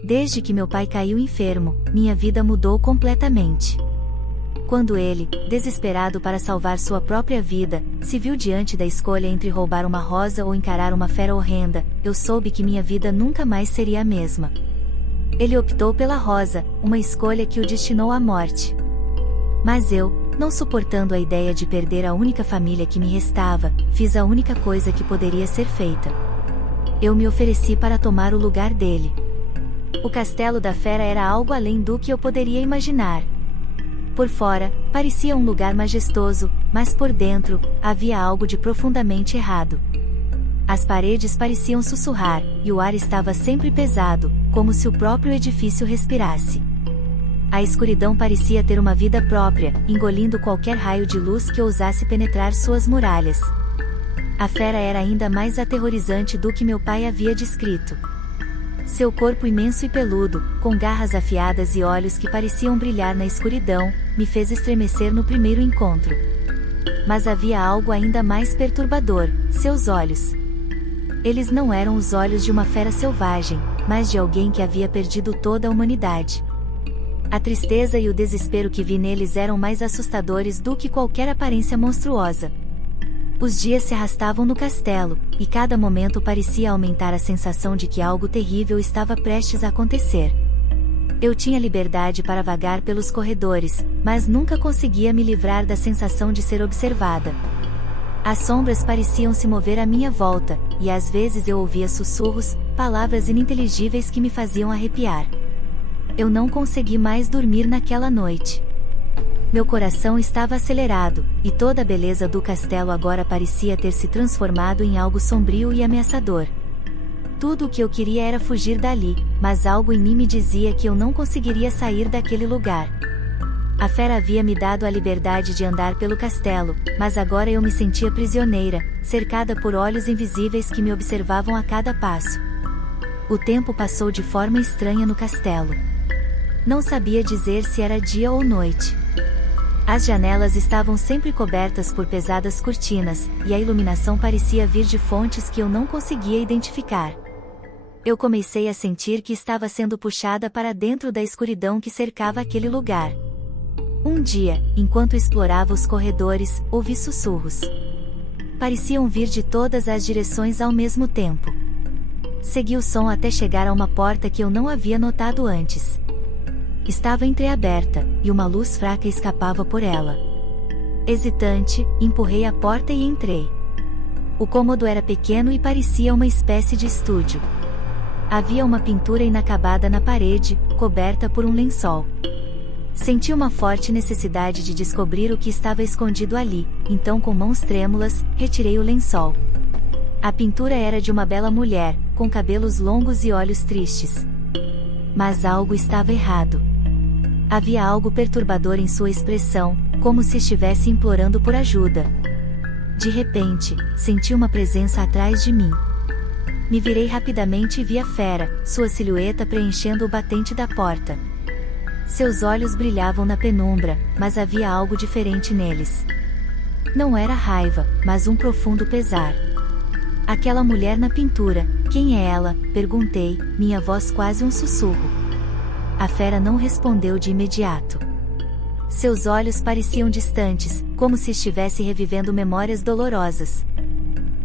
Desde que meu pai caiu enfermo, minha vida mudou completamente. Quando ele, desesperado para salvar sua própria vida, se viu diante da escolha entre roubar uma rosa ou encarar uma fera horrenda, eu soube que minha vida nunca mais seria a mesma. Ele optou pela rosa, uma escolha que o destinou à morte. Mas eu, não suportando a ideia de perder a única família que me restava, fiz a única coisa que poderia ser feita. Eu me ofereci para tomar o lugar dele. O castelo da fera era algo além do que eu poderia imaginar. Por fora, parecia um lugar majestoso, mas por dentro, havia algo de profundamente errado. As paredes pareciam sussurrar, e o ar estava sempre pesado, como se o próprio edifício respirasse. A escuridão parecia ter uma vida própria, engolindo qualquer raio de luz que ousasse penetrar suas muralhas. A fera era ainda mais aterrorizante do que meu pai havia descrito. Seu corpo imenso e peludo, com garras afiadas e olhos que pareciam brilhar na escuridão, me fez estremecer no primeiro encontro. Mas havia algo ainda mais perturbador: seus olhos. Eles não eram os olhos de uma fera selvagem, mas de alguém que havia perdido toda a humanidade. A tristeza e o desespero que vi neles eram mais assustadores do que qualquer aparência monstruosa. Os dias se arrastavam no castelo, e cada momento parecia aumentar a sensação de que algo terrível estava prestes a acontecer. Eu tinha liberdade para vagar pelos corredores, mas nunca conseguia me livrar da sensação de ser observada. As sombras pareciam se mover à minha volta, e às vezes eu ouvia sussurros, palavras ininteligíveis que me faziam arrepiar. Eu não consegui mais dormir naquela noite. Meu coração estava acelerado, e toda a beleza do castelo agora parecia ter se transformado em algo sombrio e ameaçador. Tudo o que eu queria era fugir dali, mas algo em mim me dizia que eu não conseguiria sair daquele lugar. A fera havia me dado a liberdade de andar pelo castelo, mas agora eu me sentia prisioneira, cercada por olhos invisíveis que me observavam a cada passo. O tempo passou de forma estranha no castelo. Não sabia dizer se era dia ou noite. As janelas estavam sempre cobertas por pesadas cortinas, e a iluminação parecia vir de fontes que eu não conseguia identificar. Eu comecei a sentir que estava sendo puxada para dentro da escuridão que cercava aquele lugar. Um dia, enquanto explorava os corredores, ouvi sussurros. Pareciam vir de todas as direções ao mesmo tempo. Segui o som até chegar a uma porta que eu não havia notado antes. Estava entreaberta, e uma luz fraca escapava por ela. Hesitante, empurrei a porta e entrei. O cômodo era pequeno e parecia uma espécie de estúdio. Havia uma pintura inacabada na parede, coberta por um lençol. Senti uma forte necessidade de descobrir o que estava escondido ali, então com mãos trêmulas, retirei o lençol. A pintura era de uma bela mulher, com cabelos longos e olhos tristes. Mas algo estava errado. Havia algo perturbador em sua expressão, como se estivesse implorando por ajuda. De repente, senti uma presença atrás de mim. Me virei rapidamente e vi a fera, sua silhueta preenchendo o batente da porta. Seus olhos brilhavam na penumbra, mas havia algo diferente neles. Não era raiva, mas um profundo pesar. Aquela mulher na pintura, quem é ela? Perguntei, minha voz quase um sussurro. A fera não respondeu de imediato. Seus olhos pareciam distantes, como se estivesse revivendo memórias dolorosas.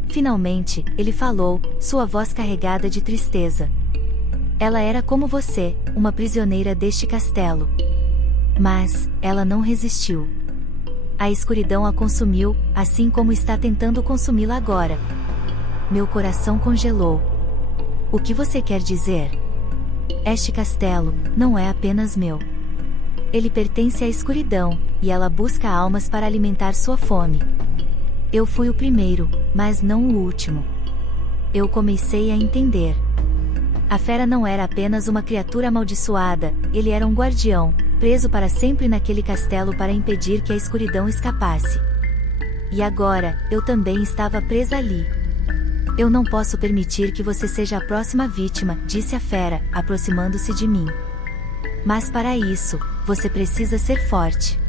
Finalmente, ele falou, sua voz carregada de tristeza. Ela era como você, uma prisioneira deste castelo. Mas, ela não resistiu. A escuridão a consumiu, assim como está tentando consumi-la agora. Meu coração congelou. O que você quer dizer? Este castelo não é apenas meu. Ele pertence à escuridão, e ela busca almas para alimentar sua fome. Eu fui o primeiro, mas não o último. Eu comecei a entender. A fera não era apenas uma criatura amaldiçoada, ele era um guardião, preso para sempre naquele castelo para impedir que a escuridão escapasse. E agora, eu também estava presa ali. Eu não posso permitir que você seja a próxima vítima, disse a fera, aproximando-se de mim. Mas para isso, você precisa ser forte.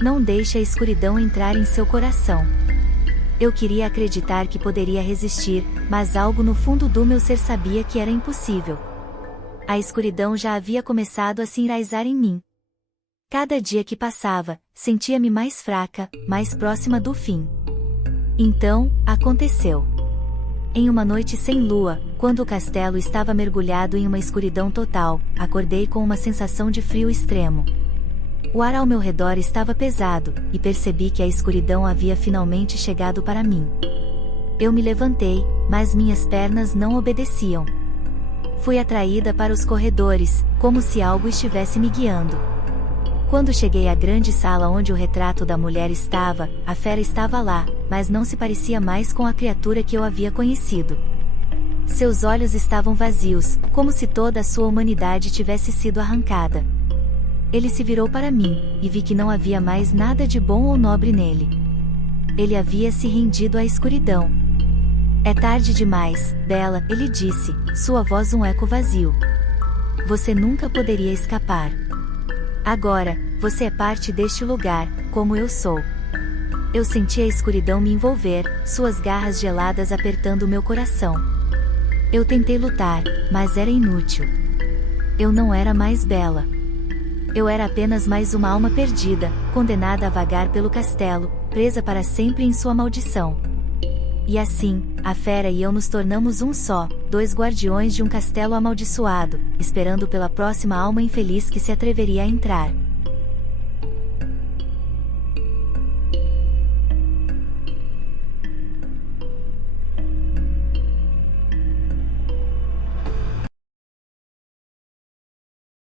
Não deixe a escuridão entrar em seu coração. Eu queria acreditar que poderia resistir, mas algo no fundo do meu ser sabia que era impossível. A escuridão já havia começado a se enraizar em mim. Cada dia que passava, sentia-me mais fraca, mais próxima do fim. Então, aconteceu. Em uma noite sem lua, quando o castelo estava mergulhado em uma escuridão total, acordei com uma sensação de frio extremo. O ar ao meu redor estava pesado, e percebi que a escuridão havia finalmente chegado para mim. Eu me levantei, mas minhas pernas não obedeciam. Fui atraída para os corredores, como se algo estivesse me guiando. Quando cheguei à grande sala onde o retrato da mulher estava, a fera estava lá, mas não se parecia mais com a criatura que eu havia conhecido. Seus olhos estavam vazios, como se toda a sua humanidade tivesse sido arrancada. Ele se virou para mim, e vi que não havia mais nada de bom ou nobre nele. Ele havia se rendido à escuridão. É tarde demais, Bella, ele disse, sua voz um eco vazio. Você nunca poderia escapar. Agora, você é parte deste lugar, como eu sou. Eu senti a escuridão me envolver, suas garras geladas apertando meu coração. Eu tentei lutar, mas era inútil. Eu não era mais Bella. Eu era apenas mais uma alma perdida, condenada a vagar pelo castelo, presa para sempre em sua maldição. E assim, a fera e eu nos tornamos um só, dois guardiões de um castelo amaldiçoado, esperando pela próxima alma infeliz que se atreveria a entrar.